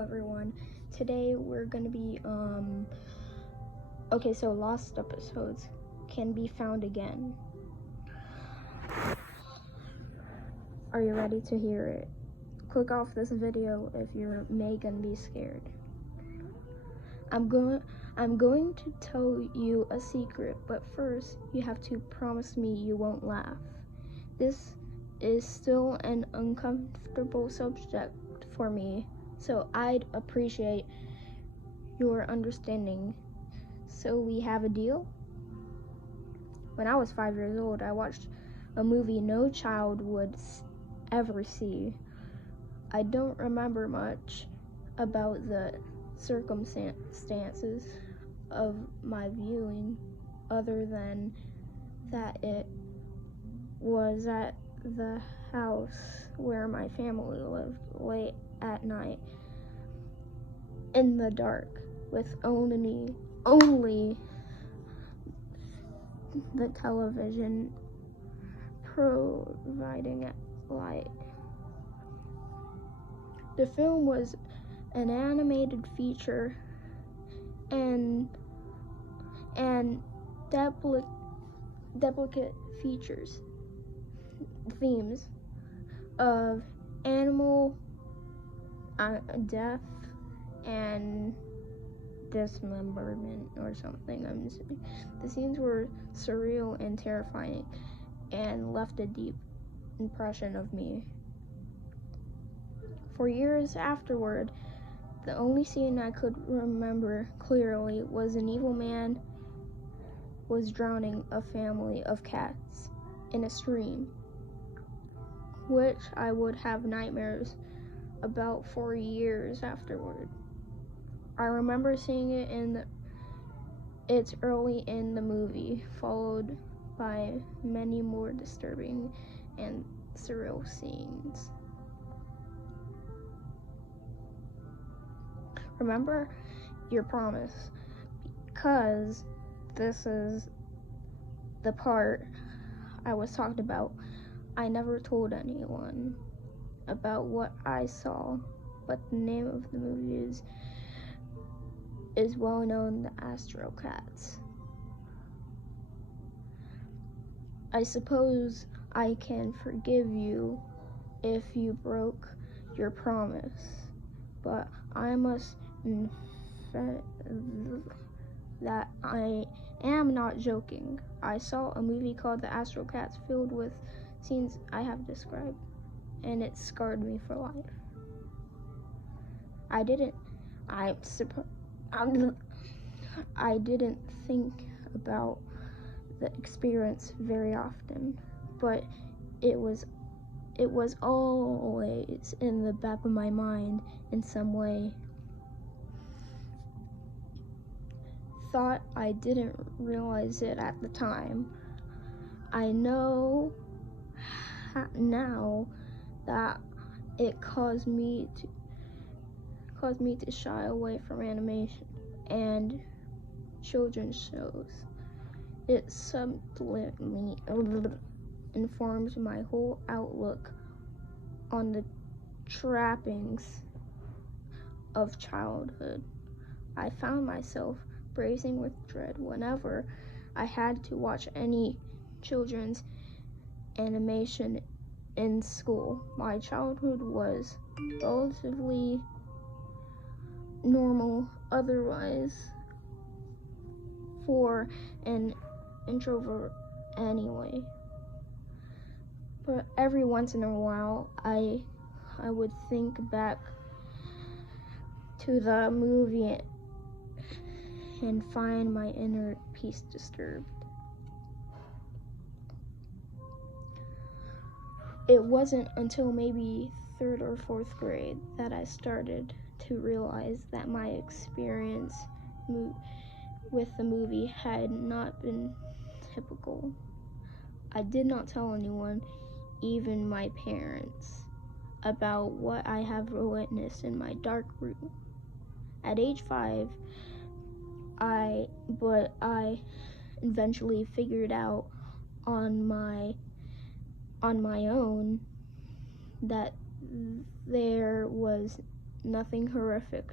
Everyone, today we're gonna be so lost episodes can be found again. Are you ready to hear it? Click off this video if you're gonna be scared. I'm going to tell you a secret, but first you have to promise me you won't laugh. This is still an uncomfortable subject for me, so I'd appreciate your understanding. So we have a deal? When I was 5 years old, I watched a movie no child would ever see. I don't remember much about the circumstances of my viewing, other than that it was at the house where my family lived late at night in the dark with only the television providing light. The film was an animated feature and duplicate themes of animal death and dismemberment or something. The scenes were surreal and terrifying and left a deep impression of me. For years afterward, the only scene I could remember clearly was an evil man was drowning a family of cats in a stream, which I would have nightmares about for years afterward. I remember seeing it it's early in the movie, followed by many more disturbing and surreal scenes. Remember your promise, because this is the part I was talking about. I never told anyone about what I saw, but the name of the movie is well known, The Astro Cats. I suppose I can forgive you if you broke your promise, but I must that I am not joking. I saw a movie called The Astro Cats filled with scenes I have described, and it scarred me for life. I didn't think about the experience very often, but it was always in the back of my mind in some way. Thought I didn't realize it at the time. I know now that it caused me to shy away from animation and children's shows. It subtly informs my whole outlook on the trappings of childhood. I found myself bracing with dread whenever I had to watch any children's animation in school. My childhood was relatively normal otherwise for an introvert anyway. But every once in a while I would think back to the movie and find my inner peace disturbed. It wasn't until maybe 3rd or 4th grade that I started to realize that my experience with the movie had not been typical. I did not tell anyone, even my parents, about what I have witnessed in my dark room. At age 5, I eventually figured out on my own that there was nothing horrific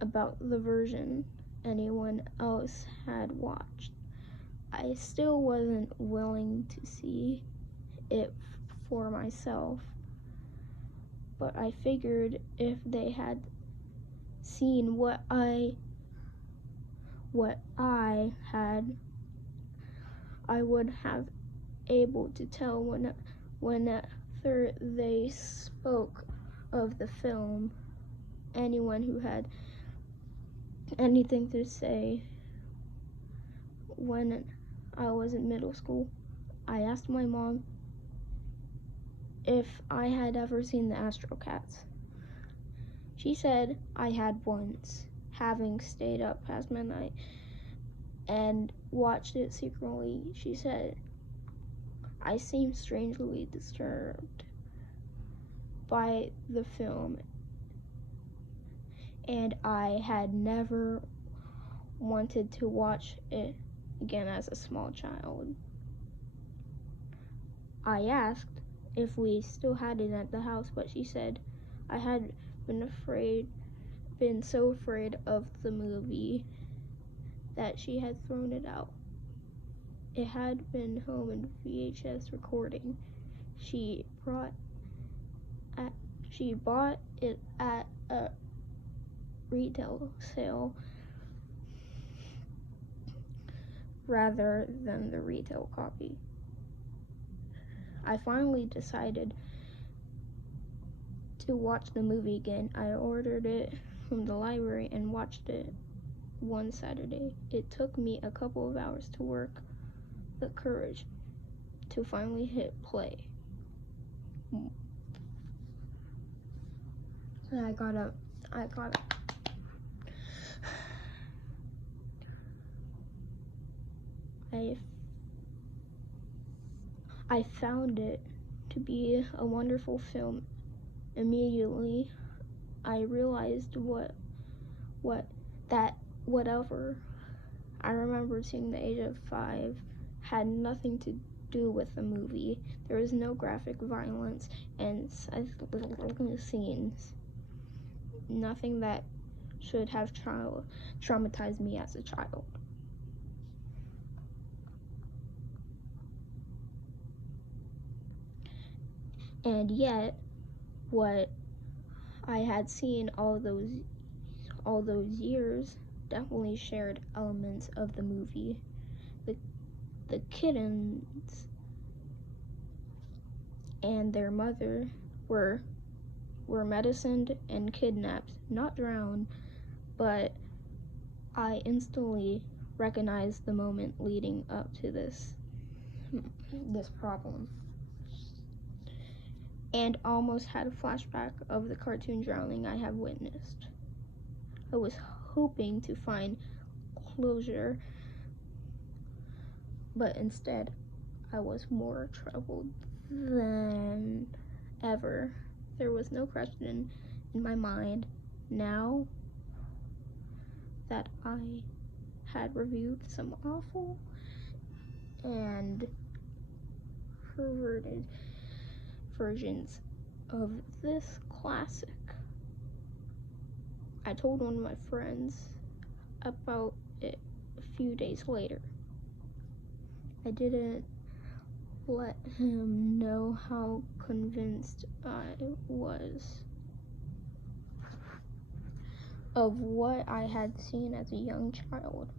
about the version anyone else had watched. I still wasn't willing to see it for myself, but I figured if they had seen what I had, I would have able to tell whenever they spoke of the film. Anyone who had anything to say. When I was in middle school, I asked my mom if I had ever seen the Astro Cats. She said I had once, having stayed up past midnight and watched it secretly. She said I seemed strangely disturbed by the film, and I had never wanted to watch it again as a small child. I asked if we still had it at the house, but she said I had been so afraid of the movie that she had thrown it out. It had been home in VHS recording. She bought it at a retail sale rather than the retail copy. I finally decided to watch the movie again. I ordered it from the library and watched it one Saturday. It took me a couple of hours to work the courage to finally hit play. And I got up. I found it to be a wonderful film. Immediately, I realized whatever I remembered seeing the age of 5 had nothing to do with the movie. There was no graphic violence and scenes. Nothing that should have traumatized me as a child. And yet, what I had seen all those years definitely shared elements of the movie. The kittens and their mother were medicined and kidnapped, not drowned, but I instantly recognized the moment leading up to this problem, and almost had a flashback of the cartoon drowning I have witnessed. I was hoping to find closure, but instead I was more troubled than ever. There was no question in my mind now that I had reviewed some awful and perverted versions of this classic. I told one of my friends about it a few days later. I didn't let him know how convinced I was of what I had seen as a young child.